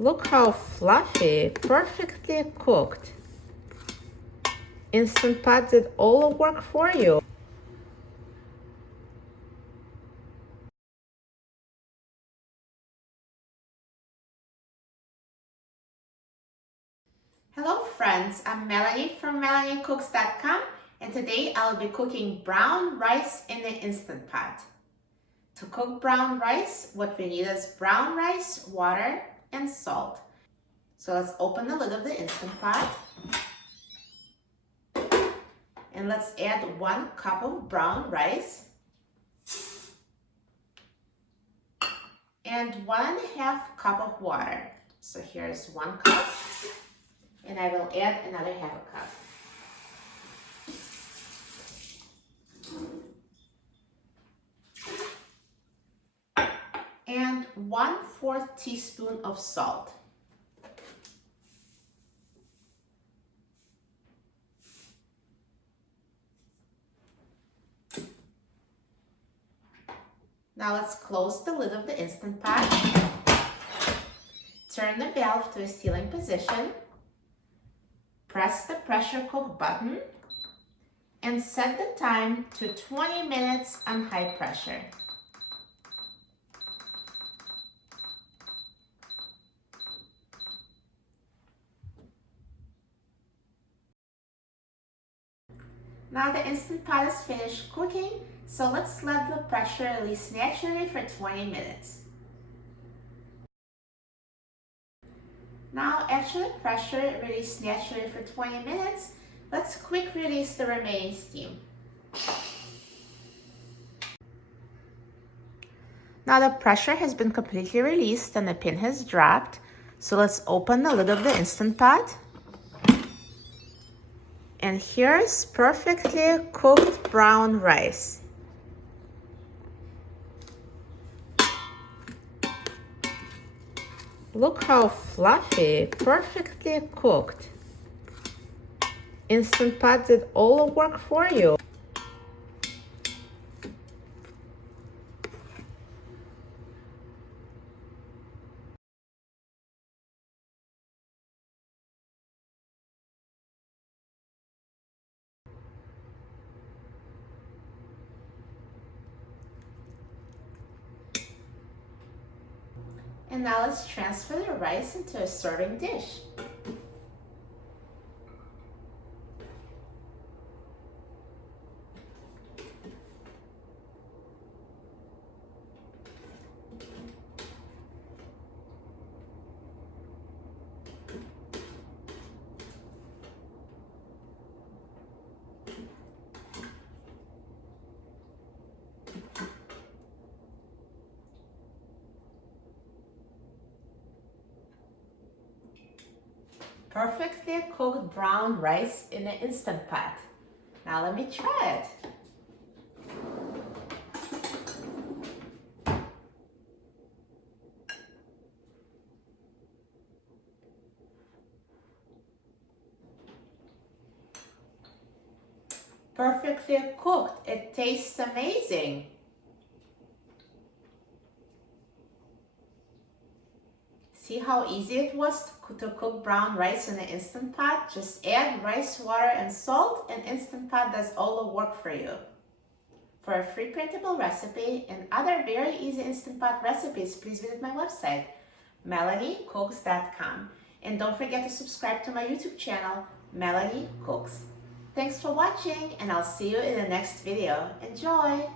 Look how fluffy, perfectly cooked. Instant Pot did all the work for you. Hello friends, I'm Melanie from MelanieCooks.com, and today I'll be cooking brown rice in the Instant Pot. To cook brown rice, what we need is brown rice, water, and salt. So let's open the lid of the Instant Pot. And let's add 1 cup of brown rice and 1/2 cup of water. So here's 1 cup, and I will add another 1/2 cup. And 1/4 teaspoon of salt. Now let's close the lid of the Instant Pot. Turn the valve to a sealing position. Press the pressure cook button and set the time to 20 minutes on high pressure. Now the Instant Pot is finished cooking, so let's let the pressure release naturally for 20 minutes. Now after the pressure released naturally for 20 minutes, let's quick release the remaining steam. Now the pressure has been completely released and the pin has dropped, so let's open the lid of the Instant Pot. And here's perfectly cooked brown rice. Look how fluffy, perfectly cooked. Instant Pot did all the work for you. And now let's transfer the rice into a serving dish. Perfectly cooked brown rice in an Instant Pot. Now let me try it. Perfectly cooked. It tastes amazing. See how easy it was to cook brown rice in an Instant Pot? Just add rice, water, and salt, and Instant Pot does all the work for you. For a free printable recipe and other very easy Instant Pot recipes, please visit my website, MelanieCooks.com. And don't forget to subscribe to my YouTube channel, Melanie Cooks. Thanks for watching, and I'll see you in the next video. Enjoy!